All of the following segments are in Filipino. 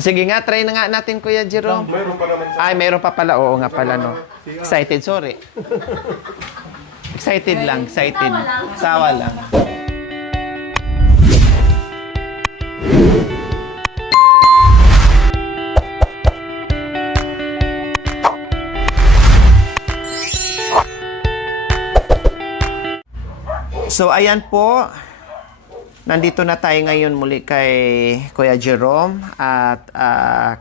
Sige nga, try na nga natin, Kuya Jerome. Mayroon pa naman sa... Ay, mayroon pa pala. Oo nga pala, no. Excited, sorry. Excited lang, excited. Sawa lang. So, ayan po. Nandito na tayo ngayon muli kay Kuya Jerome. At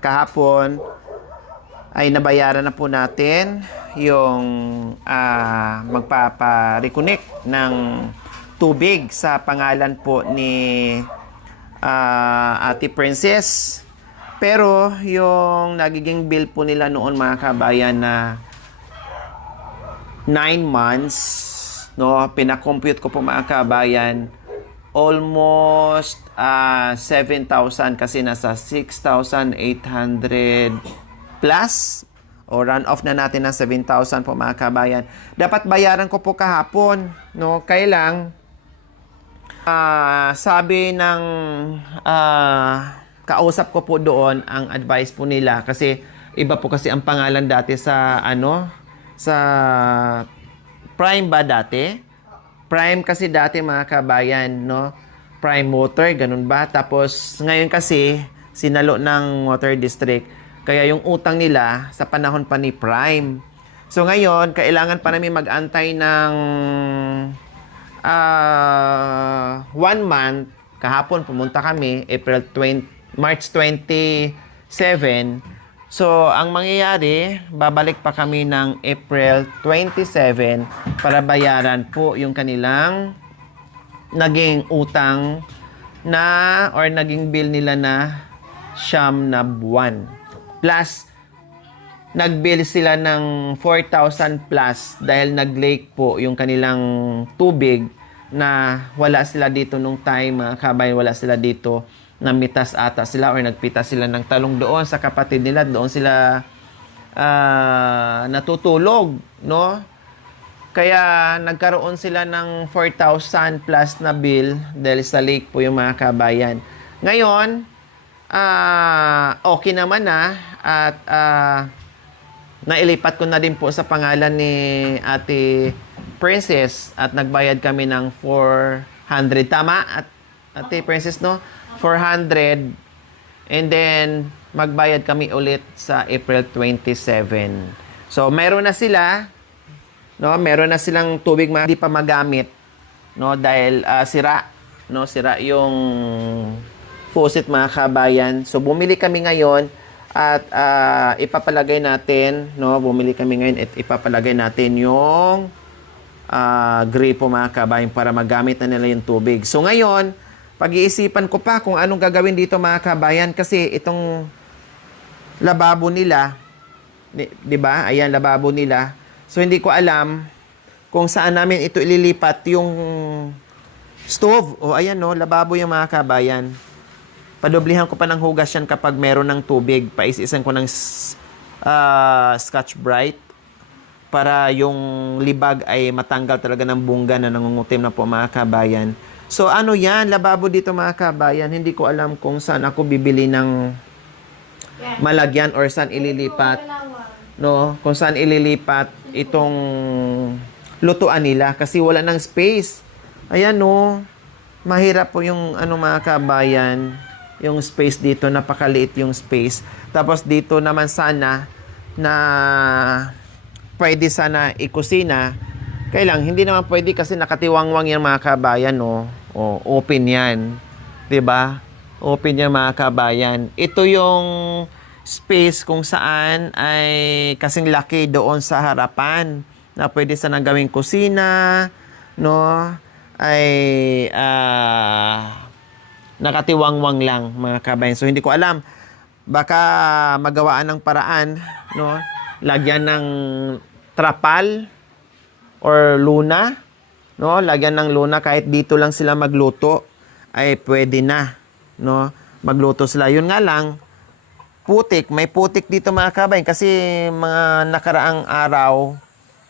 kahapon ay nabayaran na po natin yung magpapa-reconnect ng tubig sa pangalan po ni Ate Princess. Pero yung nagiging bill po nila noon, mga kabayan, na 9 months, no, pinakompute ko po, mga kabayan, almost 7,000 kasi nasa 6,800 plus, o run off na natin ng 7,000 po, mga kabayan. Dapat bayaran ko po kahapon, no? Kailang sabi ng kausap ko po doon, ang advice po nila, kasi iba po kasi ang pangalan dati sa sa Prime ba dati? Prime kasi dati, mga kabayan, no? Prime Water, ganun ba? Tapos ngayon kasi sinalo ng Water District. Kaya yung utang nila sa panahon pa ni Prime. So ngayon, kailangan pa namin mag-antay ng 1 month. Kahapon pumunta kami, March 27. So, ang mangyayari, babalik pa kami ng April 27 para bayaran po yung kanilang naging utang na or naging bill nila na siyam na buwan. Plus, nag-bill sila ng 4,000 plus dahil nag-lake po yung kanilang tubig na wala sila dito nung time, mga kabayan, wala sila dito. Namitas ata sila or nagpitas sila ng talong doon sa kapatid nila. Doon sila natutulog, no? Kaya nagkaroon sila ng 4,000 plus na bill dahil sa lake po yung mga kabayan. Ngayon, okay naman na at nailipat ko na din po sa pangalan ni Ate Princess at nagbayad kami ng 400. Tama, Ate Princess, no? 400, and then magbayad kami ulit sa April 27. So meron na sila, no, meron na silang tubig hindi pa magamit, no, dahil sira yung faucet, mga kabayan. So bumili kami ngayon at ipapalagay natin, no, bumili kami ngayon at ipapalagay natin yung gripo, mga kabayan, para magamit na nila yung tubig. So ngayon, pag-iisipan ko pa kung anong gagawin dito, mga kabayan, kasi itong lababo nila, di ba? Ayan, lababo nila. So, hindi ko alam kung saan namin ito ililipat yung stove. O, ayan, no, lababo yung, mga kabayan. Padoblihan ko pa ng hugas yan kapag meron ng tubig. Paisisan ko ng Scotch Brite para yung libag ay matanggal talaga ng bungga na nangungutim na po, mga kabayan. So, ano yan? Lababo dito, mga kabayan. Hindi ko alam kung saan ako bibili ng malagyan or saan ililipat. No? Kung saan ililipat itong lutuan nila. Kasi wala ng space. Ayan, no? Mahirap po yung, mga kabayan, yung space dito. Napakaliit yung space. Tapos dito naman sana na pwede sana ikusina. Kailang, hindi naman pwede kasi nakatiwangwang yung, mga kabayan, no? O, open yan. 'Di ba? Open yan, mga kabayan. Ito yung space kung saan ay kasing laki doon sa harapan na pwede sana gawing kusina, no? Ay nakatiwangwang lang, mga kabayan. So hindi ko alam. Baka magawaan ng paraan, no? Lagyan ng trapal or luna, no? Lagyan ng luna, kahit dito lang sila magluto ay pwede na, no? Magluto sila. Yun nga lang, putik, may putik dito, mga kabayan, kasi mga nakaraang araw,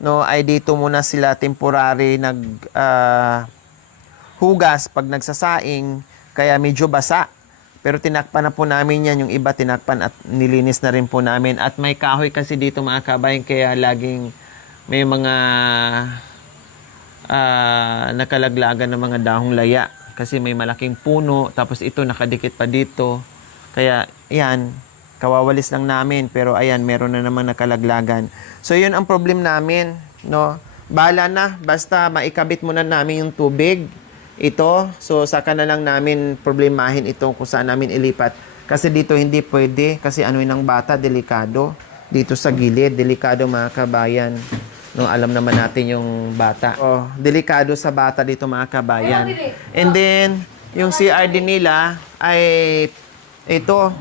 no, ay dito muna sila temporary hugas pag nagsasaing, kaya medyo basa. Pero tinakpan na po namin yan. Yung iba tinakpan at nilinis na rin po namin. At may kahoy kasi dito mga kabayan, kaya laging may mga nakalaglagan ng mga dahong laya. Kasi may malaking puno, tapos ito nakadikit pa dito. Kaya yan, kawawalis lang namin. Pero ayan, meron na naman nakalaglagan. So yun ang problem namin, no? Bahala na, basta maikabit muna namin yung tubig. Ito, so saka na lang namin problemahin ito kung saan namin ilipat. Kasi dito hindi pwede, kasi ano yun ng bata, delikado. Dito sa gilid, delikado mga kabayan. No, alam naman natin yung bata. Oh, delikado sa bata dito mga kabayan. And then, yung CRD nila ay ito,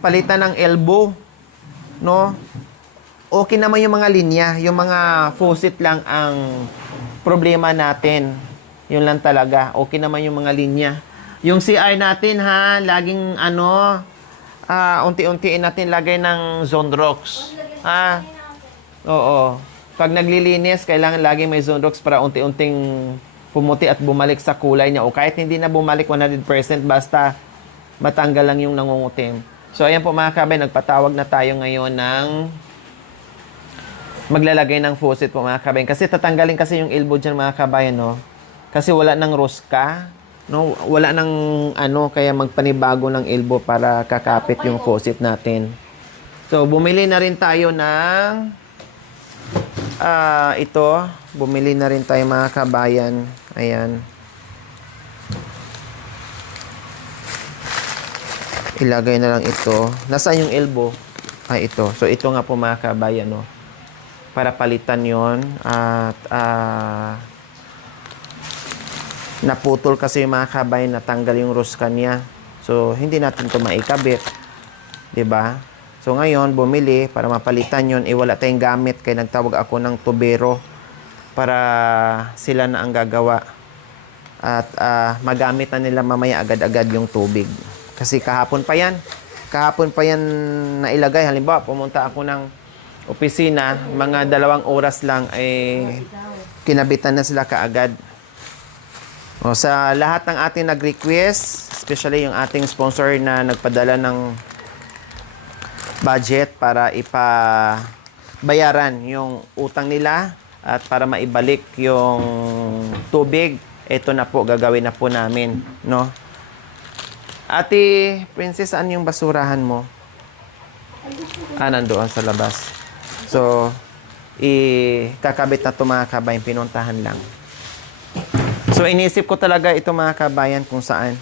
palitan ng elbow. No? Okay naman yung mga linya, yung mga faucet lang ang problema natin. Yun lang talaga. Okay naman yung mga linya. Yung CR natin ha, laging unti-untiin natin lagay ng Zonrox. Ha? Oo. Pag naglilinis, kailangan lagi may Zonrox para unti-unting pumuti at bumalik sa kulay niya. O kahit hindi na bumalik 100%, basta matanggal lang yung nangungutim. So ayan po mga kabay, nagpatawag na tayo ngayon ng maglalagay ng faucet po mga kabayan. Kasi tatanggalin kasi yung elbow dyan mga kabayan, no? Kasi wala nang rosca, no? Wala nang kaya magpanibago ng elbow para kakapit yung faucet natin. So, bumili na rin tayo ng ito. Bumili na rin tayo mga kabayan. Ayan. Ilagay na lang ito. Nasaan yung elbow? Ay, ito. So, ito nga po mga kabayan, no? Para palitan yon at naputol kasi yung mga kabayan, natanggal yung rosca niya. So, hindi natin ito maikabit. 'Di ba? So, ngayon, bumili para mapalitan yon. Wala tayong gamit. Kaya nagtawag ako ng tubero para sila na ang gagawa. At magamit na nila mamaya agad-agad yung tubig. Kasi kahapon pa yan. Kahapon pa yan na ilagay. Halimbawa, pumunta ako ng opisina, mga 2 oras lang ay kinabitan na sila kaagad. O, sa lahat ng ating nag-request, especially yung ating sponsor na nagpadala ng budget para ipabayaran yung utang nila at para maibalik yung tubig, ito na po, gagawin na po namin, no? Ate Princess, saan yung basurahan mo? Nandoon sa labas. So, kakabit na ito mga kabayan, pinuntahan lang. So, inisip ko talaga ito mga kabayan kung saan.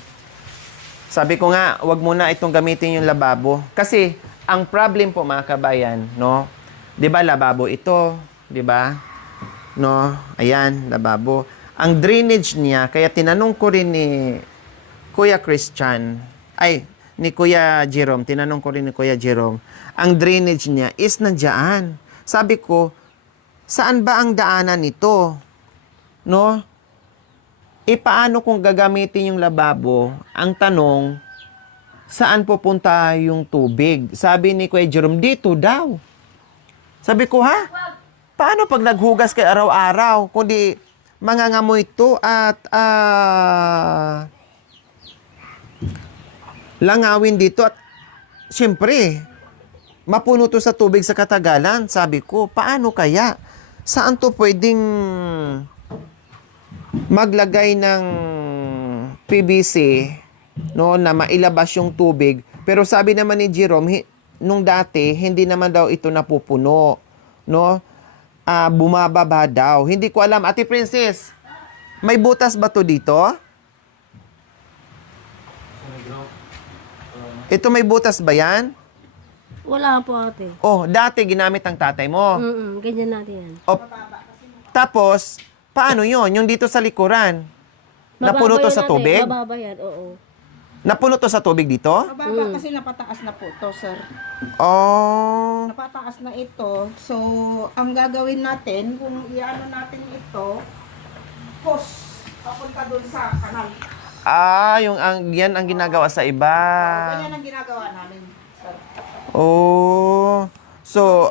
Sabi ko nga, wag muna itong gamitin yung lababo. Kasi, ang problem po mga kabayan, no? 'Di ba lababo ito? 'Di ba? No? Ayan, lababo. Ang drainage niya, kaya tinanong ko rin ni Kuya Christian, ni Kuya Jerome, tinanong ko rin ni Kuya Jerome, ang drainage niya is nandiyan. Sabi ko, saan ba ang daanan nito? No? Paano kung gagamitin yung lababo? Ang tanong, saan pupunta yung tubig? Sabi ni Kuya Jerome, dito daw. Sabi ko, ha? Paano pag naghugas kay araw-araw? Kundi mangangamoy ito at langawin dito at siyempre, mapuno to sa tubig sa katagalan. Sabi ko, paano kaya? Saan to pwedeng maglagay ng PVC, no, na mailabas yung tubig? Pero sabi naman ni Jerome, nung dati, hindi naman daw ito napupuno, no? Bumababa daw. Hindi ko alam. Ate Princess, may butas ba to dito? Ito may butas ba yan? Wala po ate. Oh, dati ginamit ng tatay mo. Ganyan natin yan. O, tapos, paano yon? Yung dito sa likuran? Napuno to sa tubig? Mababa yan, oo. Napuno to sa tubig dito? Mababa kasi napataas na po to, sir. Oh. Napataas na ito. So, ang gagawin natin, kung iano natin ito, hose, papunta dun sa kanal. Yan ang ginagawa sa iba. Ganyan ang ginagawa namin, sir. Oh. So,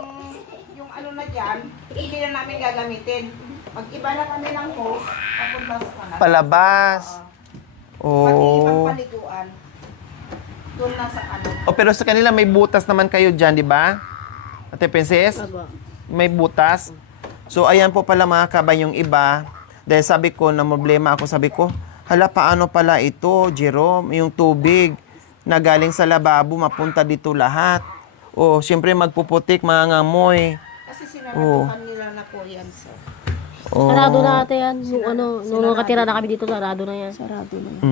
Yung ano na dyan, hindi na namin gagamitin. Mag-iba na kami ng hose, papunta sa kanal. palabas. Pati ibang Oh. paliguan. Doon na sa ano. O pero sa kanila may butas naman kayo dyan, di ba? Ate Princess? Aba. May butas. So, ayan po pala mga kabay yung iba. Dahil sabi ko, na problema ako, sabi ko, hala, paano pala ito, Jerome, yung tubig na galing sa lababo, mapunta dito lahat. O, siyempre magpuputik, mga ngamoy. Kasi sinaraduhan nila na po yan, sir. O, Sarado na ate yan. Nung nakatira na kami dito, sarado na yan. Sarado na yan.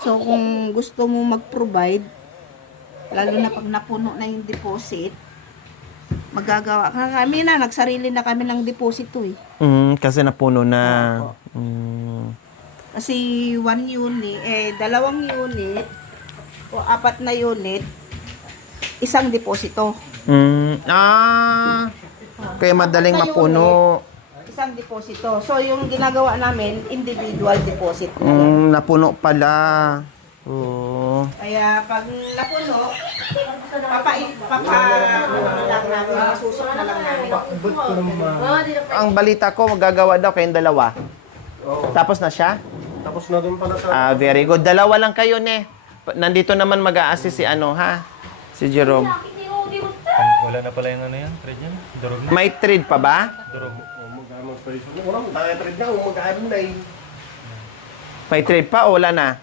So, kung gusto mo mag-provide, lalo na pag napuno na yung deposit, magagawa ka. Kami na, nagsarili na kami ng deposito eh. Kasi napuno na. Kasi 1 unit, 2 unit, o 4 na unit, isang deposito. Kaya madaling mapuno. Isang deposito. So, yung ginagawa namin, individual deposit na lang. Napuno pala. Oo. Kaya pag napuno, lang namin, masusok na lang namin. Ang balita ko, magagawa daw kayong dalawa. Tapos na siya? Tapos na din pala sa... Very good. Dalawa lang kayo, ne. Nandito naman mag-a-assist si ano, ha? Si Jerome. Wala na pala yung ano yan, thread yan. Durog na. May trade pa ba? Durog. Walang thread na, umagahan na eh. May trade pa o wala na?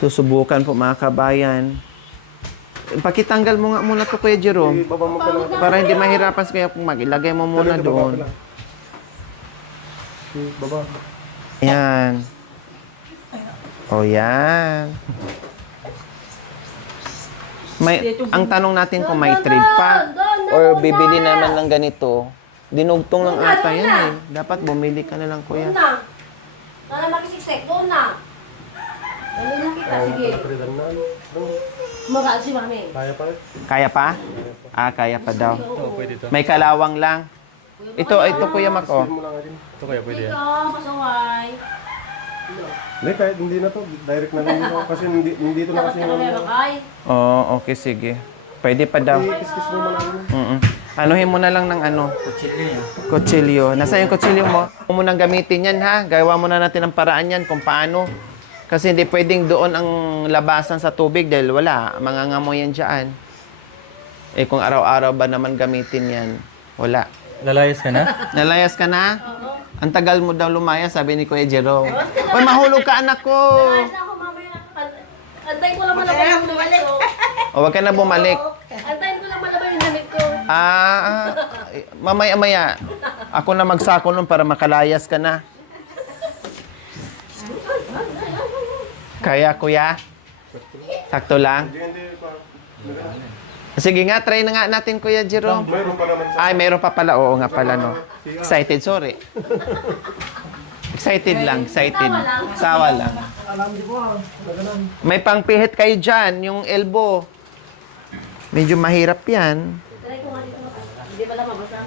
Susubukan po mga kabayan. Pakitanggal mo nga muna to, Kuya Jerome. Baba mo ka lang. Para hindi mahirapan sa kaya kung mag-ilagay mo muna doon. Baba. Yan. O yan. Ang tanong natin kung may trade pa or bibili naman ng ganito. Dinugtong lang ata yan eh. Dapat bumili ka na lang, Kuya. Doon na. Nala makisiksek. Doon na. Ano na kita? Sige. Threadan na. Magaan si mami. Kaya pa rin. Kaya pa? Kaya pa daw. Oo, pwede to. May kalawang lang. Ito Kuya Mac, oh. Mo lang din. Ito kaya pwede yan. Ito, pasaway. Hindi, kahit hindi na to. Direct na lang dito. Kasi dito na Dapat kasi ka na yung... meron kay. Oo, okay, sige. Pwede pa daw. Kiss-kiss mo lang. Anuhin mo na lang ng ano? Kutsilyo. Nasa yung kutsilyo mo? Huwag mo nang gamitin yan, ha? Gawa mo na natin ang paraan yan kung paano. Kasi hindi pwedeng doon ang labasan sa tubig dahil wala. Mangangamoy yan dyan. Eh kung araw-araw ba naman gamitin yan? Wala. Lalayas ka na? Nalayas ka na? Ang tagal mo daw lumayas, sabi ni Kuya Jerome. Uy, mahulog ka, anak ko! Ayos na ako mamaya. Antayin ko lang malabay yung damit ko. O, wag ka na bumalik. Antayin ko lang malabay yung damit ko. Mamaya-maya. Ako na magsako nun para makalayas ka na. Kaya, Kuya? Sakto lang? Sige nga, try na nga natin, Kuya Jerome. Mayroon pa naman sa... Ay, meron pa pala. Oo nga pala, no. Excited, sorry. Excited lang, excited. Sawa lang. May pangpihit kayo dyan, yung elbow. Medyo mahirap yan. Try ko nga dito. Hindi pala mabasa.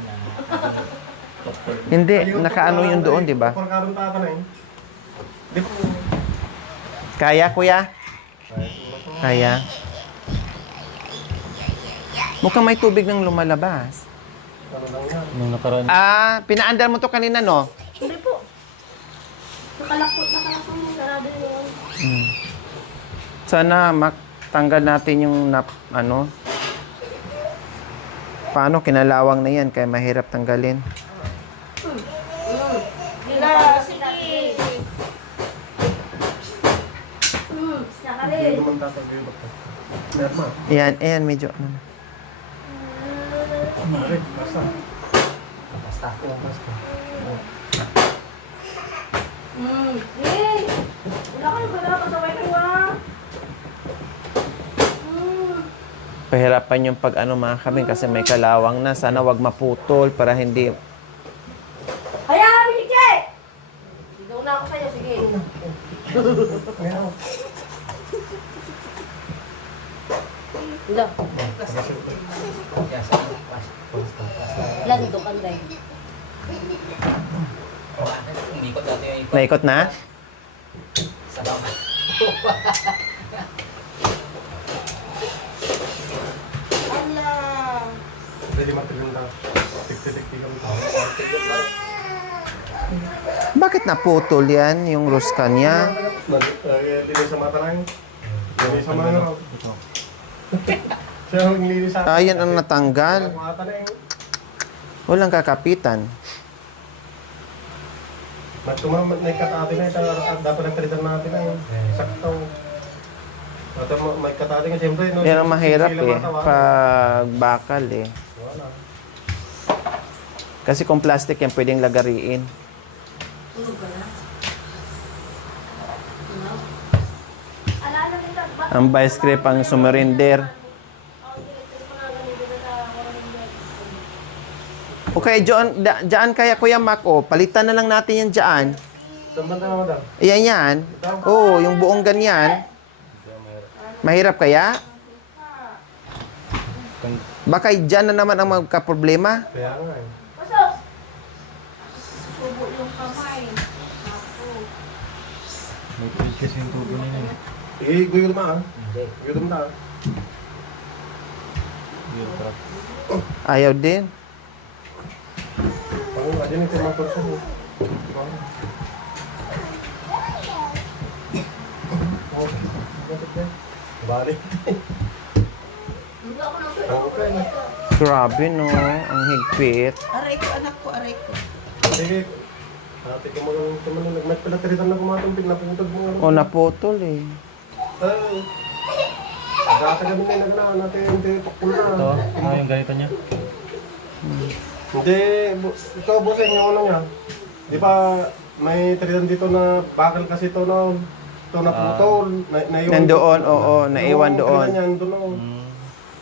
Hindi, nakaano yun doon, di ba? Parang tata na yun. Di ba? Kaya, Kuya? Kaya. Mukhang may tubig nang lumalabas. Nung nakaraan. Pinaandar mo to kanina, no? Hindi po. Nakalakot mo. Sarado yun. Sana tanggal natin yung paano kinalawang na yan kaya mahirap tanggalin. Sige. Sakali. Hindi naman tatagay ba? Meron. Ayan, medyo Basta. Hey! Wala ka yung gala. Pasaway ko ah. pahirapan yung pag mga kambing kasi may kalawang na. Sana wag maputol para hindi. Kaya, binigay! Sigaw na ako sa'yo. Sige. Wala. Wala dito kanday. Naikot na? Allah. Pwede matilong tayo. Tik-tik-tik kami tayo. Bakit naputol yan, yung rosca niya? Linis sa mata lang. Linis sa mga raw. Siya ang linis sa Ayan ang natanggal. mata na yung... Walang kakapitan. May katati na ito. Dapat nagkalitan natin na yun. Sakto. At may katati nga siyempre. No, Yan ang mahirap sila eh, matawa. pag bakal eh. Wala. Kasi kung plastic yan, pwedeng lagariin. Tulog ka na. Ano? Alala kita. Ang vice grip ang sumurinder. Okay, dyan kaya Kuya Mac, oh, palitan na lang natin yan dyan. Saan banda naman daw? Ayan yan. Oo, yung buong ganyan. Mahirap kaya? Baka dyan na naman ang magka-problema. Kaya nga eh. Pasok! Subo yung kamay. Ako. May tuwid kasi yung tubo na yun. Guyod mo ah. Guyod mo na ah. Yun, trap. Ayaw din. Pag nga din ito yung mga kurso mo. Balik. Hindi ako nang Okay. Grabe no, ang higpit. Aray ko, anak ko, aray ko. Sige. Ate ko mga nagpalagkaritan na kumatumpig na putag mo. O naputol eh. Ay. Dati kami may nagana natin hindi tukul Ito, na. yung ganito niya. Hindi, ikaw bossing yung ano niya. Di ba may tiritan dito na bakal kasi ito na ito na putol. Nandoon, oo, naiwan doon. Tiritan niya doon.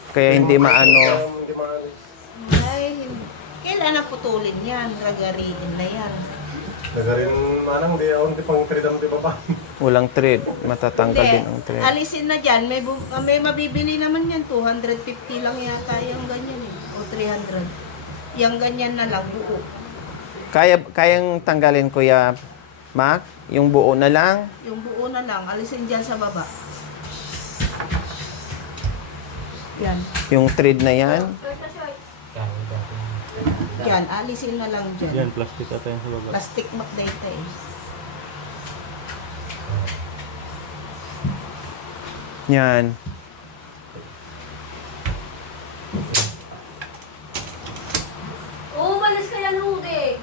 Kaya hindi maano. Hindi maalis. Ay, kailan putulin yan? Ragariin na yan. Nagarin manang di ako hindi pang tiritan di ba pa? Walang thread. Matatanggal din ang thread. alisin na dyan. May mabibili naman yan. 250 lang yata yung ganyan eh. O 300. Yung ganyan na lang, buo. Kayang tanggalin Kuya Mac? Yung buo na lang? Yung buo na lang, alisin dyan sa baba. Yan. Yung thread na yan? Yan, alisin na lang dyan. Yan, plastic ata yan sa baba. Plastic mat data eh. Yan. Oo, malis ka yan, Rudy.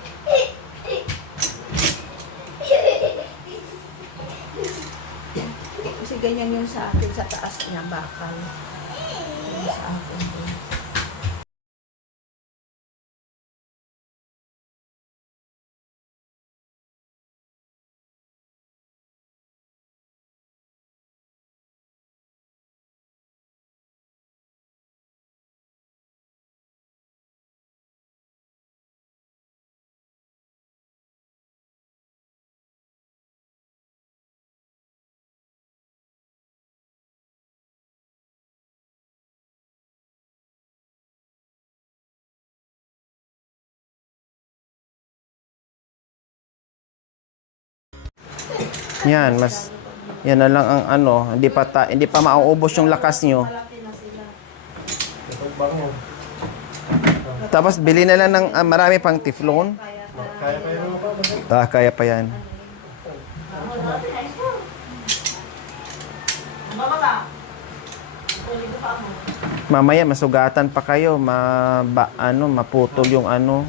Kasi ganyan yun sa akin, sa taas niya, bakal. Yan sa akin. Yan, mas yan na lang ang ano, hindi pa mauubos yung lakas nyo. Ito bang mo. Tapos bili na lang ng marami pang teflon. Kaya pa yun ba? Kaya pa yan. Mamaya masugatan pa kayo, maputol yung ano,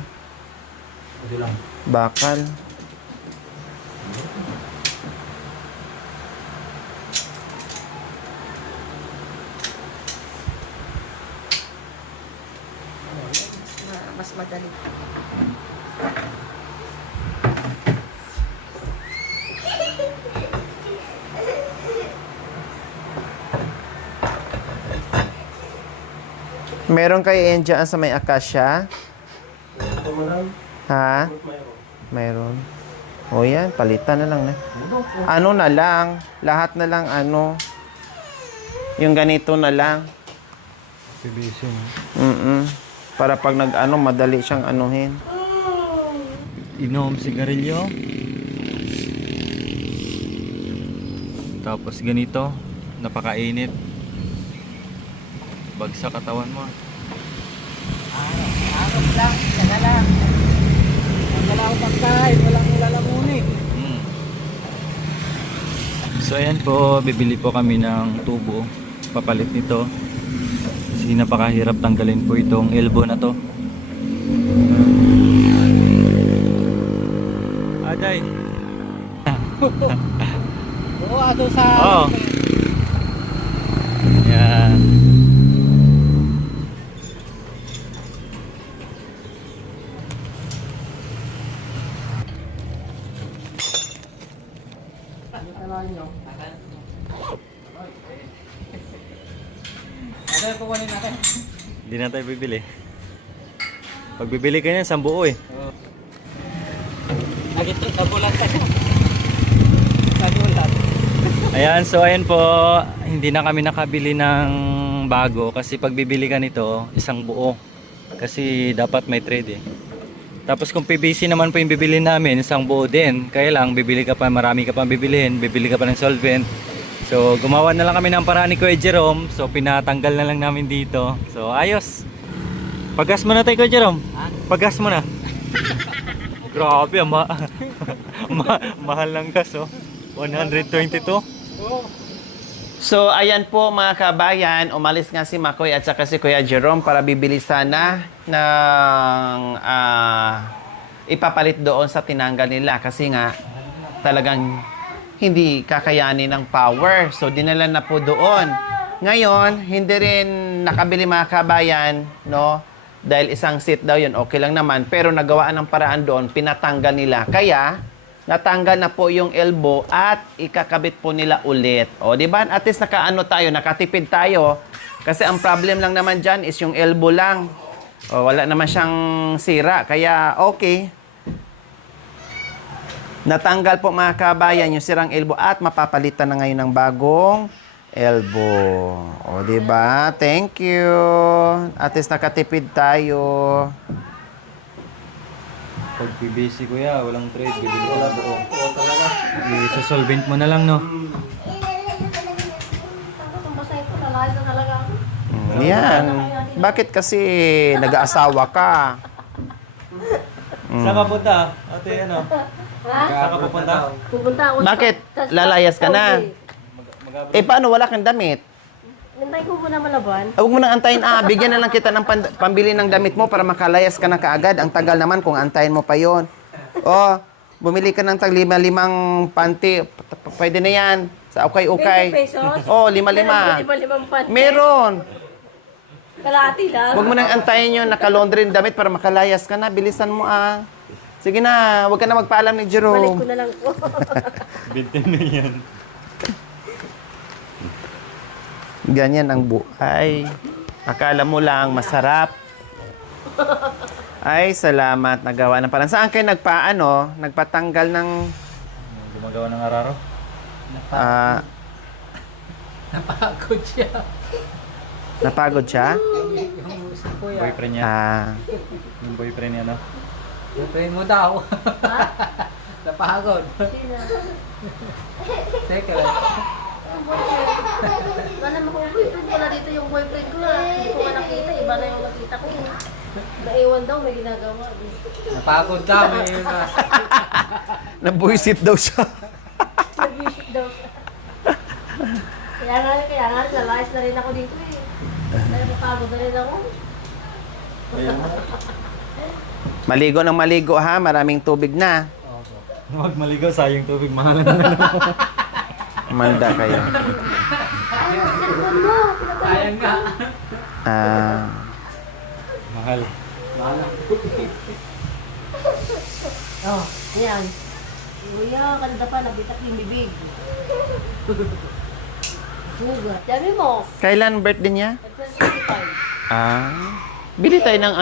bakal. Mas madali. Meron kayo yan dyan sa may akasya? Ito mo lang. Ha? Mayroon. Meron. O yan, palitan na lang na. Ano na lang, lahat na lang ano. Yung ganito na lang. PVC mo. Para pag nag-ano, madali siyang anuhin. Inom sigarilyo. Tapos ganito, napakainit. Bagsak katawan mo. Arap lang, isa na lang. akong pagkain, walang lalamunin. So ayan po, bibili po kami ng tubo. Papalit nito. Kasi napakahirap tanggalin po itong elbow na to. Aday. Oo, ato sa... Oh. Yan. Ano yung kukunin natin? Hindi na tayo bibili. Pag bibili ka niyan, 10 buo eh. Nabulan tayo. Nabulan. Ayan, so ayan po, hindi na kami nakabili ng bago kasi pag bibili ka nito, 1 buo. Kasi dapat may trade eh. Tapos kung PVC naman po yung bibili namin, 1 buo din. Kaya lang, bibili ka pa, marami ka pa bibilihin, bibili ka pa ng solvent. So gumawa na lang kami ng paraan ni Kuya Jerome. So pinatanggal na lang namin dito. So ayos. Paggas mo na tayo Kuya Jerome. Paggas mo na. Grabe, mahal ng gas oh. 122. So, ayan po mga kabayan, umalis nga si Makoy at saka si Kuya Jerome para bibili sana ng ipapalit doon sa tinanggal nila kasi nga talagang hindi kakayanin ng power. So, dinala na po doon. Ngayon, hindi rin nakabili mga kabayan, no? Dahil isang seat daw yun, okay lang naman. Pero nagawaan ng paraan doon, pinatanggal nila. Kaya, natanggal na po yung elbow at ikakabit po nila ulit. O, di ba? At least nakaano tayo, nakatipid tayo. Kasi ang problem lang naman dyan is yung elbow lang. O, wala naman siyang sira. Kaya, okay. Natanggal po mga kabayan yung sirang elbow at mapapalitan na ngayon ng bagong elbow. O, di ba? Thank you. At least nakatipid tayo. Pag PVC kuya, walang trade, bibili ka lang buo. I-solvent mo na lang no. Basta ito, lalaki na talaga ako. Yan. Bakit kasi nag-aasawa ka? Saan ka punta? Ate ano? Ha? Saan ka pupunta? Pupunta ako Bakit? Lalayas ka na? Eh, paano wala kang damit? Nintay ko muna malaban. Huwag mo nang antayin. Bigyan na lang kita ng pambili ng damit mo para makalayas ka na kaagad. Ang tagal naman kung antayin mo pa yon. O, bumili ka ng tag 5 panty. Pwede na yan. Sa ukay-ukay. 20 pesos? O, 5-5. 5 panty. Meron. Kalahati lang. Huwag mo nang antayin yung naka-laundry ng damit para makalayas ka na. Bilisan mo Sige na, huwag ka na magpaalam ni Balik Jerome. ko na lang po. Bintin na yan. Ganyan ang buhay. Akala mo lang masarap. Ay, salamat. Nagawa ng parang. Saan kayo nagpatanggal ng... Gumagawa ng araro? Napagod siya. Napagod siya? Yung si kuya. Boyfriend niya? Yung boyfriend niya no? Yung mo daw. Napagod. Teka lang. Wala naman kong boyfriend. Wala dito yung boyfriend ko. Hindi ko nga nakita. Iba na yung nakita ko. Naiwan daw, may ginagawa. Napagod kami. Nabuisit daw siya. Nag-visit daw siya. Kaya nga, nalayas na rin ako dito eh. Dahil napagod na rin ako. Maligo ng maligo ha. Maraming tubig na. Huwag maligaw, sayang tubig, mahalan na. Manda kayo. Cellphone mo. Sayang nga. Mahal. Oh, ayan. Kuya, kanada pa, nabitak yung bibig. Sugar. Sabi mo, Kailan birthday niya? 25. Bili tayo ng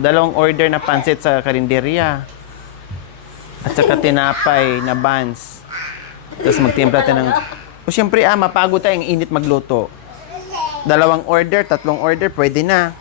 2 order na pansit sa karinderya. At saka tinapay na buns. Tapos magtimpla tayo ng... O siyempre, mapagod tayo, ang init magluto. 2 order, 3 order, pwede na.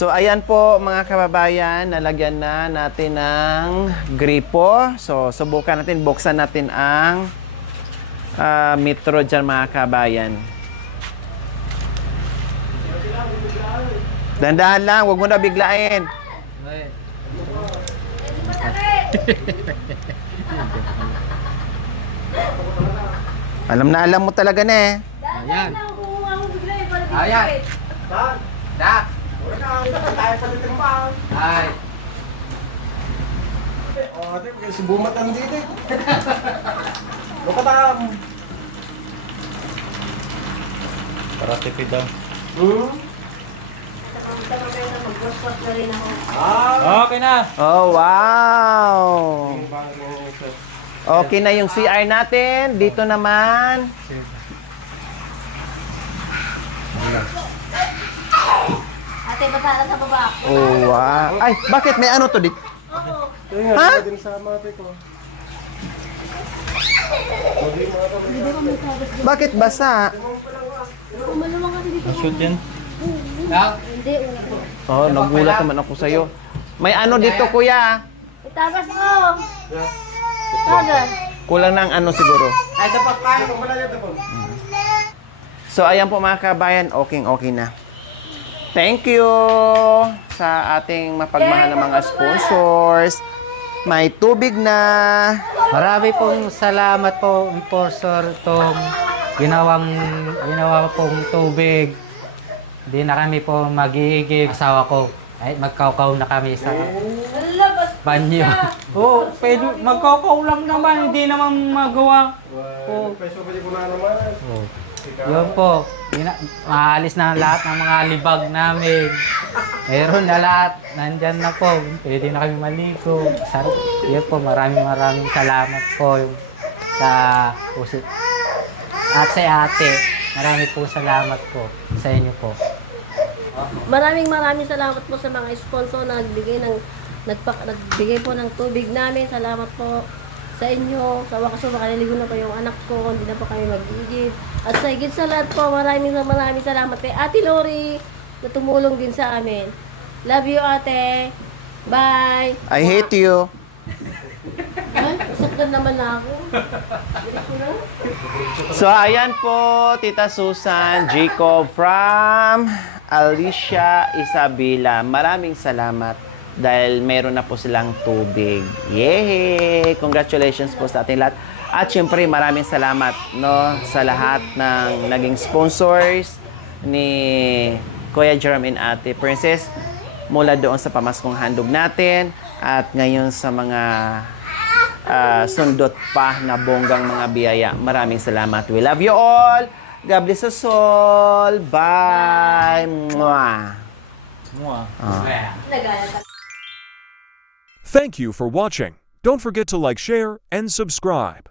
So, ayan po mga kababayan, nalagyan na natin ng gripo. So, subukan natin, buksan natin ang metro dyan mga kababayan. Dandahan lang, huwag mo na biglain. Alam mo talaga na eh. Ayan. Ayan. Da. Ay. Oh, ate, si Bumatan dito eh. Lukatam. Para tipid daw. Mag-wash na rin ako. Okay na. Oh, wow! Okay na yung CR natin. Dito naman. Ate, basa na sa baba. Oh, wow. Ay, bakit may ano to dito? Tingnan, Ha? din sa mati ko. Bakit basa? Maluwang kasi dito. Shoot yan. Da. Hindi, wala po. Oh, nagulat naman ako sa'yo. May ano dito, kuya? Itabas mo! Agad. Kulang ng ano siguro. Ay, dapat kayo. So, ayan po mga kabayan, okay na. Thank you sa ating mapagmahal na mga sponsors. May tubig na. Marami pong salamat po, sponsor, itong ginawa pong tubig. Hindi na kami po mag-iigib. Asawa ko, ay magkaukaw na kami sa banyo. Oo, pwede, magkaukaw lang naman, hindi naman magawa. Oo. Peso pa ko na naman. Oo. Yun po, maalis na lahat ng mga libag namin. Meron na lahat, nandyan na po. Pwede na kami maligo. Yun po, maraming salamat po sa pusit. At sa ate, marami po salamat po sa inyo po. Maraming salamat po sa mga sponsor na nagbigay po ng tubig namin. Salamat po sa inyo. Sa wakas po, makaliligo na po yung anak ko. Hindi na po kami mag-iigib. At sa higit sa lahat po, maraming salamat kay Ate Lori na tumulong din sa amin. Love you, ate. Bye. I hate you. Ay, saktan naman na ako. So, ayan po, Tita Susan, Jacob from Alicia Isabela. Maraming salamat dahil meron na po silang tubig. Yay! Congratulations po sa ating lahat. At syempre, maraming salamat no, sa lahat ng naging sponsors ni Kuya Jerome and Ate Princess mula doon sa pamaskong handog natin at ngayon sa mga sundot pa na bonggang mga biyaya. Maraming salamat. We love you all. God bless us all. Bye. Mwah. Thank you for watching. Don't forget to like, share, and subscribe.